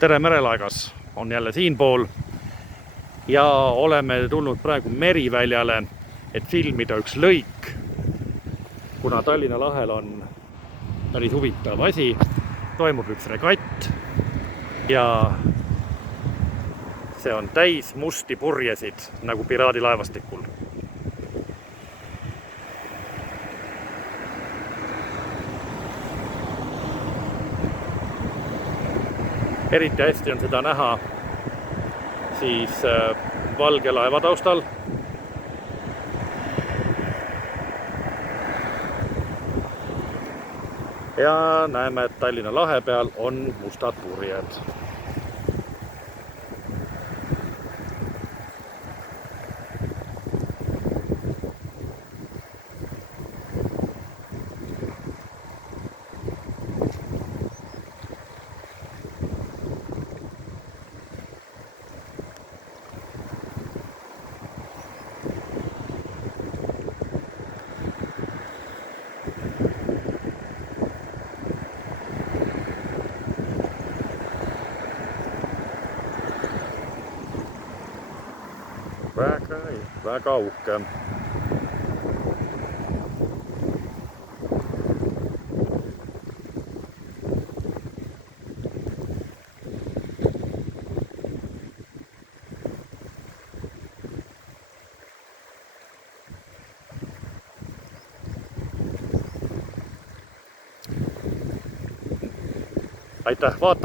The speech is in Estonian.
tere, merelaegas on jälle siinpool ja oleme tulnud praegu Meriväljale, et filmida üks lõik, kuna Tallinna lahel on päris huvitav asi, toimub üks regatt ja see on täis musti purjesid nagu piraadilaevastikul. Eriti hästi on seda näha siis valge laeva taustal. Ja näeme, et Tallinna lahe peal on mustad purjed. Väga uhke. Aitäh vaatamast!